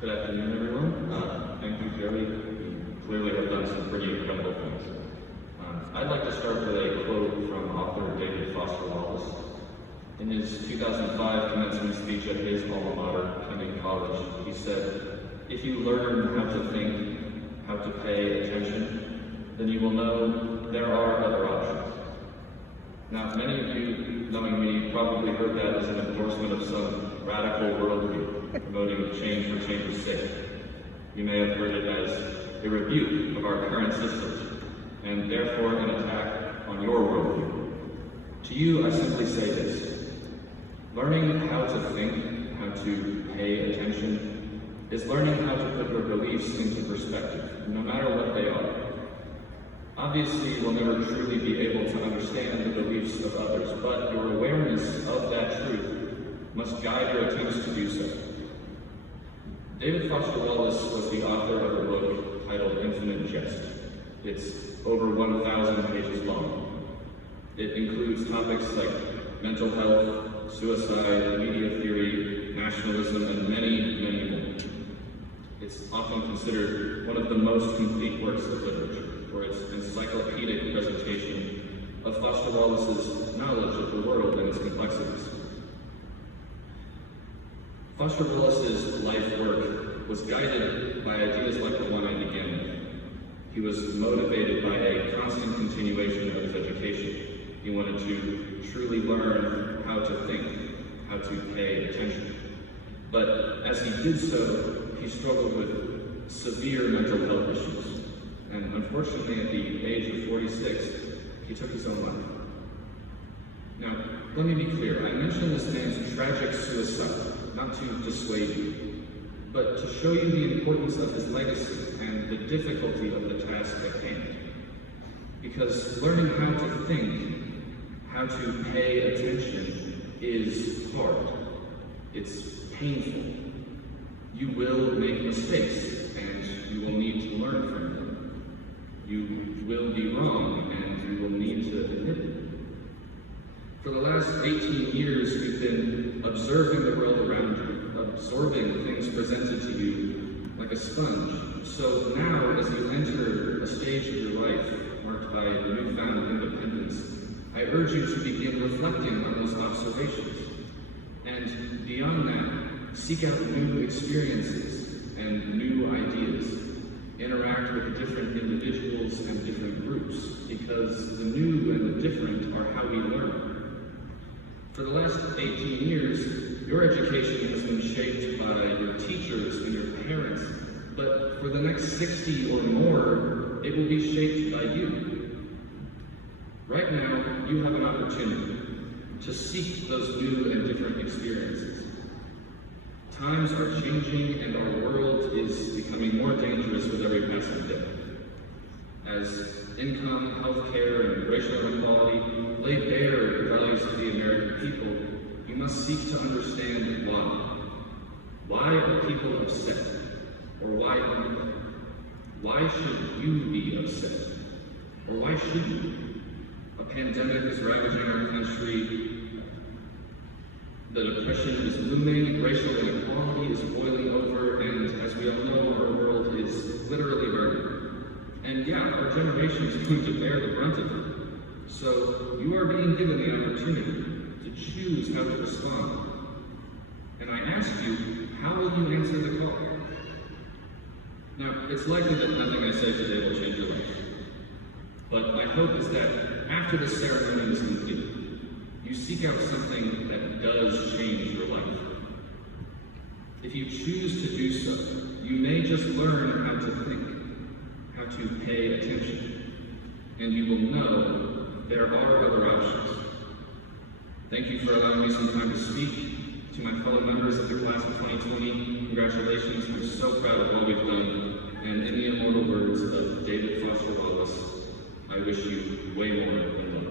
Good afternoon, everyone. Thank you, Jerry. You clearly have done some pretty incredible things. I'd like to start with a quote from author David Foster Wallace. In his 2005 commencement speech at his alma mater, Penn College, he said, "If you learn how to think, how to pay attention, then you will know there are other options." Now, many of you, knowing me, probably heard that as an endorsement of some radical worldview, promoting change for change's sake. You may have heard it as a rebuke of our current systems, and therefore an attack on your worldview. To you, I simply say this: learning how to think, how to pay attention, is learning how to put your beliefs into perspective, no matter what they are. Obviously, you'll never truly be able to understand the beliefs of others, but your awareness of that truth must guide your attempts to do so. David Foster Wallace was the author of a book titled Infinite Jest. It's over 1,000 pages long. It includes topics like mental health, suicide, media theory, nationalism, and many, many more. It's often considered one of the most complete works of literature for its encyclopedic presentation of Foster Wallace's knowledge of the world and its complexities. Foster Wallace's life work was guided by ideas like the one I began with. He was motivated by a constant continuation of his education. He wanted to truly learn how to think, how to pay attention. But as he did so, he struggled with severe mental health issues. And unfortunately, at the age of 46, he took his own life. Now, let me be clear. I mention this man's tragic suicide not to dissuade you, but to show you the importance of his legacy and the difficulty of the task at hand. Because learning how to think, how to pay attention, is hard. It's painful. You will make mistakes, and you will need to learn from them. You will be wrong, and you will need to admit it. For the last 18 years, you've been observing the world around you, absorbing things presented to you like a sponge. So now, as you enter a stage of your life marked by newfound independence, I urge you to begin reflecting on those observations. And beyond that, seek out new experiences and new ideas. Interact with different individuals and different groups, because the new and the different are how we learn. For the last 18 years, your education has been shaped by your teachers and your parents, but for the next 60 or more, it will be shaped by you. Right now, you have an opportunity to seek those new and different experiences. Times are changing, and our world is becoming more dangerous with every passing day. As income, healthcare, and racial inequality lay bare the values of the American people, you must seek to understand why. Why are people upset? Or why aren't they? Why should you be upset? Or why should you? A pandemic is ravaging our country. The depression is looming, racial inequality is boiling over, and as we all know, our world is literally burning. And yeah, our generation is going to bear the brunt of it. So you are being given the opportunity to choose how to respond. And I ask you, how will you answer the call? Now, it's likely that nothing I say today will change your life. But my hope is that after the ceremony is complete, you seek out something that does change your life. If you choose to do so, you may just learn how to think, how to pay attention, and you will know there are other options. Thank you for allowing me some time to speak. To my fellow members of the class of 2020, congratulations. We're so proud of all we've done. And in the immortal words of David Foster Wallace, I wish you way more than luck.